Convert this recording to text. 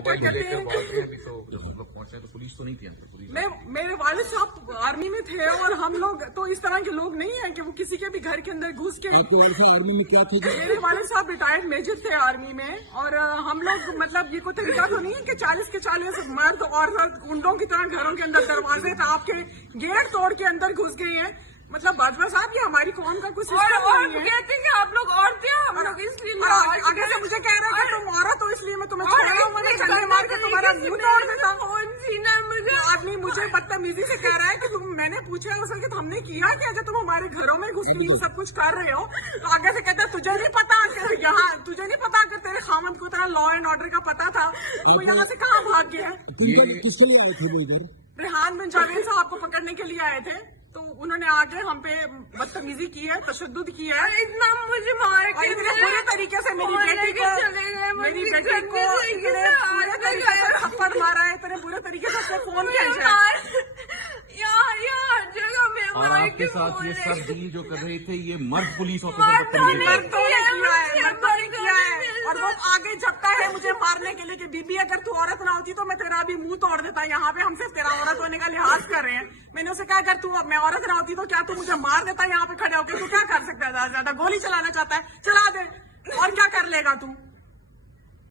कहते हैं तो पुलिस तो नहीं थी अंदर, पुलिस मेरे वालिद साहब आर्मी में थे और हम लोग तो इस तरह के लोग नहीं है कि वो किसी के भी घर के अंदर घुस के। आर्मी में क्या था? मेरे वालिद साहब रिटायर्ड मेजर थे आर्मी में, और हम लोग मतलब ये कोई तरीका तो नहीं है कि 40 के 40 मर्द और गुंडों की तरह घरों के अंदर दरवाजे ताप के गेट तोड़ के अंदर घुस गए हैं। मतलब बाजवा साहब ये हमारी कौम का कुछ और कहते हैं कि आप लोग औरतें, हम लोग इसलिए आगे से मुझे कह रहा है कि तुम औरत हो इसलिए मैं तुम्हें छोड़ रहा हूँ, चलने मार के तुम्हारा मुंह तोड़ देता हूँ। आदमी मुझे बदतमीजी से कह रहा है कि तुम, मैंने पूछा उसे कि तुमने किया क्या जो तुम हमारे घरों में घुस के सब कुछ कर रहे हो? तो आगे से कहता है तुझे नहीं पता कि यहाँ, तुझे नहीं पता कि तेरे खामद को तेरा लॉ एंड ऑर्डर का पता था, वो यहाँ से कहाँ भाग गया? किसके लिए आए थे वो इधर? रेहान बिन जावेद साहब को पकड़ने के लिए आए थे, तो उन्होंने आगे हम पे बदतमीजी की है, तशद्दुद किया है, इतना मुझे मार के पूरे तरीके से मेरी बेटी को पूरे तरीके से थप्पड़ मारा है, इतने बुरे तरीके से उसने फोन किया है। यार जगह में और आपके साथ ये सब डील जो कर रहे थे ये मर्द पुलिस मर्दों ने किया है, और वो आगे झपटा है मुझे मारने के लिए कि बीबी अगर तू औरत ना होती तो मैं तेरा भी मुंह तोड़ देता। यहाँ पे हम सिर्फ तेरा औरत होने का लिहाज कर रहे हैं। मैंने उसे कहा अगर तू मैं औरत ना होती तो क्या तू मुझे मार देता? यहाँ पे खड़े होकर तू क्या कर सकता है? ज्यादा से ज्यादा गोली चलाना चाहता है, चला दे, और क्या कर लेगा तू?